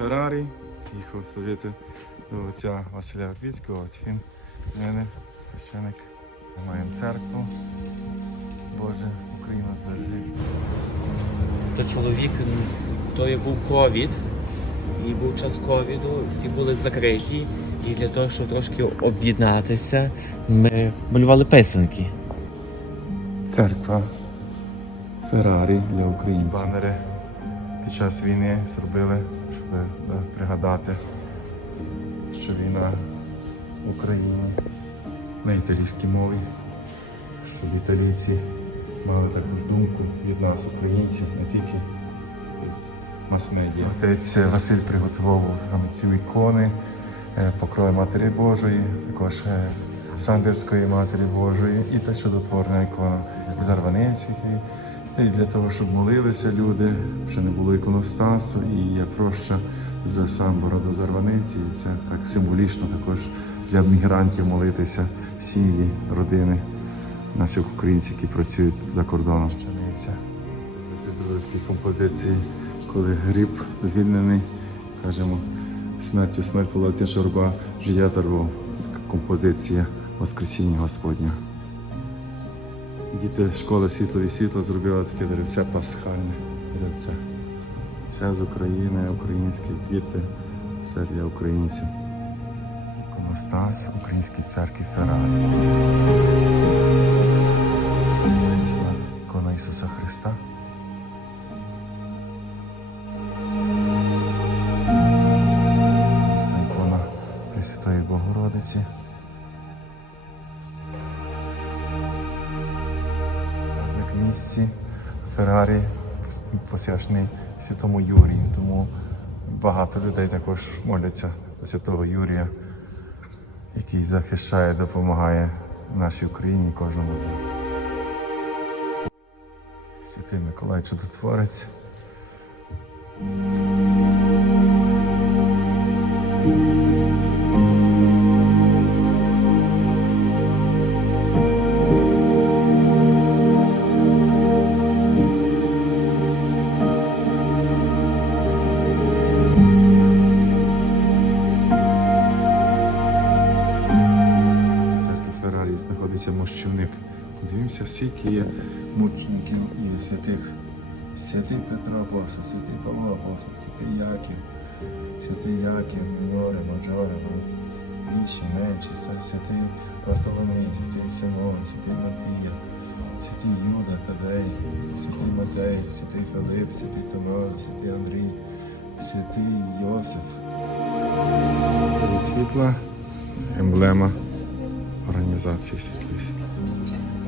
Феррарі. Їхав служити до отця Василя Орбіцького. От він в мене священик. Маємо церкву. Боже, Україна збережи. То чоловік, м, то є був ковід, і був час ковіду, всі були закриті. І для того, щоб трошки об'єднатися, ми малювали писанки. Церква Феррарі для українців. Банери під час війни зробили, щоб е, пригадати, що війна в Україні на італійській мові, щоб італійці мали таку думку від нас, українців, не тільки мас-медіа. Отець Василь приготував саме ці ікони, е, покрої Матері Божої, також е, Сандерської Матері Божої і та чудотворна ікона Зарваницьких. І для того, щоб молилися люди, ще не було іконостасу, і є проща за самбора до Зарваниці. І це так символічно також для мігрантів молитися, сім'ї, родини наших українців, які працюють за кордоном. Щаниця. Це композиції, коли гріб звільнений, кажемо, смертю смерть полотня шорба, життя торво. Композиція Воскресіння Господня. Діти школи світло і світло зробили таке деревце пасхальне деревце. Все з України, українські діти, все для українців. Іконостас Українській церкві Феррарі. Весна ікона Ісуса Христа. Весна ікона Пресвятої Богородиці. Місці Феррарі посвячений Святому Юрію, тому багато людей також моляться Святого Юрія, який захищає, допомагає нашій Україні і кожному з нас. Святий Миколай Чудотворець. Скільки є мучеників і святих. Святий Петро Апостол, святий Павло Апостол, святий Яків, святий Яків, Міноре, Маджоре, більші, менші, святий Вартоломей, святий Симон, святий Матія, святий Юда, Тадей, святий Матей, святий Филип, святий Томас, святий Андрій, святий Йосиф. Світла, емблема організації. Святого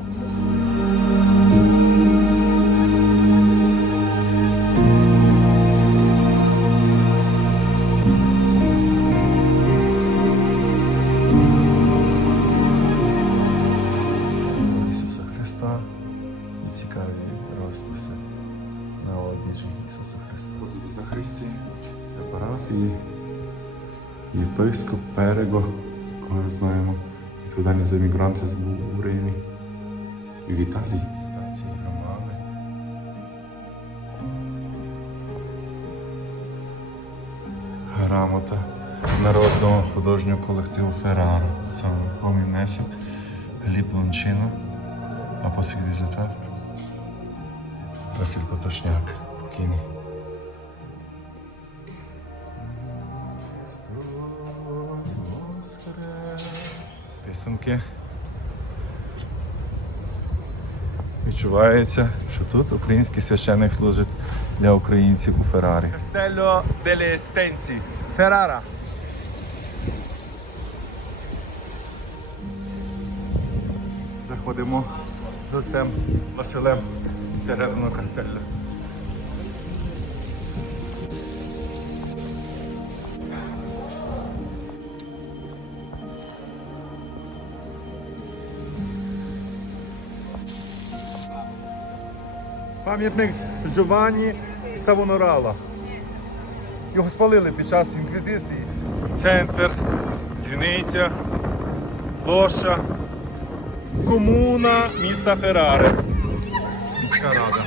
Ісуса Христа і цікаві розписи на одежі Ісуса Христа. Ходжу до Захристі, парафії, єпископ Перего, якого знаємо, відповідальний за мігранти був у Римі в Італії. Грамота народного художнього колективу Феррара. Це Омі Несіп, Гліб Лончина, Апостол Візитар, Василь Потошняк, покійний. Христос воскрес. Писанки. Відчувається, що тут український священник служить для українців у Феррарі. Castello делі естенці. Феррара. Заходимо з оцем Василем всередину кастелля. Пам'ятник Джованні Савонорала. Його спалили під час інквізиції. Центр, дзвіниця, площа, комуна міста Феррари. Міська рада.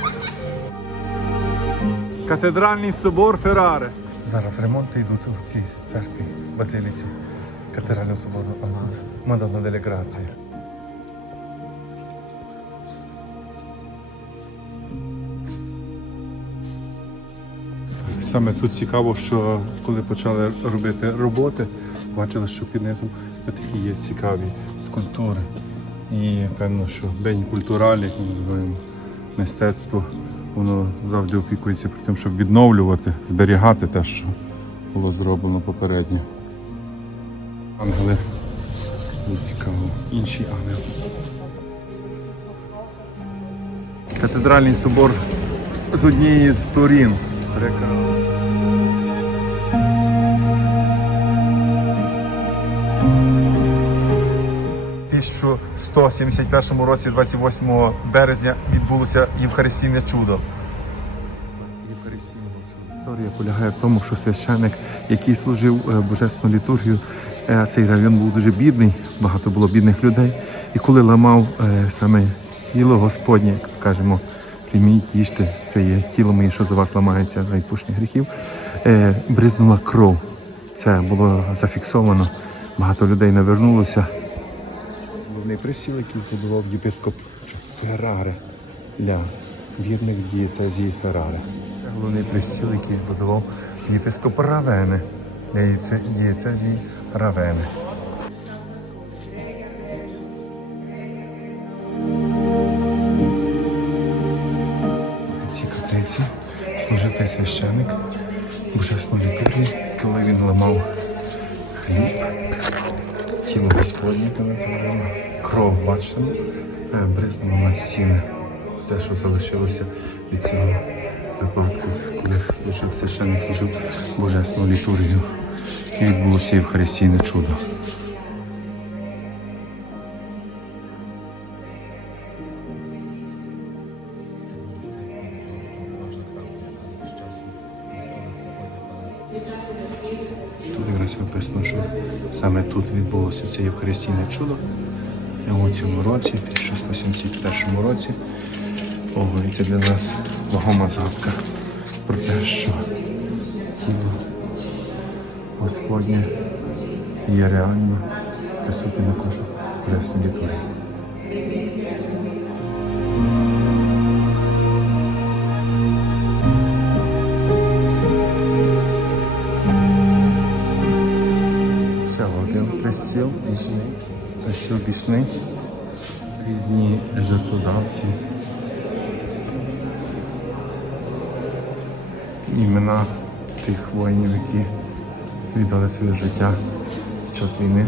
Катедральний собор Феррари. Зараз ремонти йдуть в цій церкві, базиліці катедрального собору. А тут Саме тут цікаво, що коли почали робити роботи, бачили, що під низом такі є цікаві скульптури. І певно, що день культуралі, як ми називаємо мистецтво, воно завжди опікується про тим, щоб відновлювати, зберігати те, що було зроблено попередньо. Ангели. Цікаво. Інший ангел. Катедральний собор з однієї сторін. Прекрасно. 1171 році, 28 березня, відбулося Євхаристійне чудо. Євхаристійного. Історія полягає в тому, що священник, який служив е, божественну літургію, е, цей район був дуже бідний, багато було бідних людей. І коли ламав е, саме тіло Господнє, як кажемо, прийміть, їжте, це є тіло моє, що за вас ламається на відпущення гріхів, бризнула кров. Це було зафіксовано. Багато людей навернулося. Головний присіл, який збудував єпископ Ферраре для вірних дієцезії Ферраре. Це головний присіл, який збудував єпископ Равени для дієце- дієцезії Равени. В цій каплиці служитель священик божественної літургії, коли він ламав хліб, тіло Господнє, яке ми називаємо, кров, бачимо, е, бризнуло на стіни. Все, що залишилося від цього випадку, коли служив священник служив божественну літургію. І відбулося Євхаристійне чудо. Тут якраз написано, що саме тут відбулося це Євхаристійне чудо. У цьому році, 1671 році, ого, і це для нас вагома згадка про те, що тіло Господнє є реально присутнє на кожній літургії. Один присіл та присіл бічний, різні жертводавці. Імена тих воїнів, які віддали своє життя під час війни.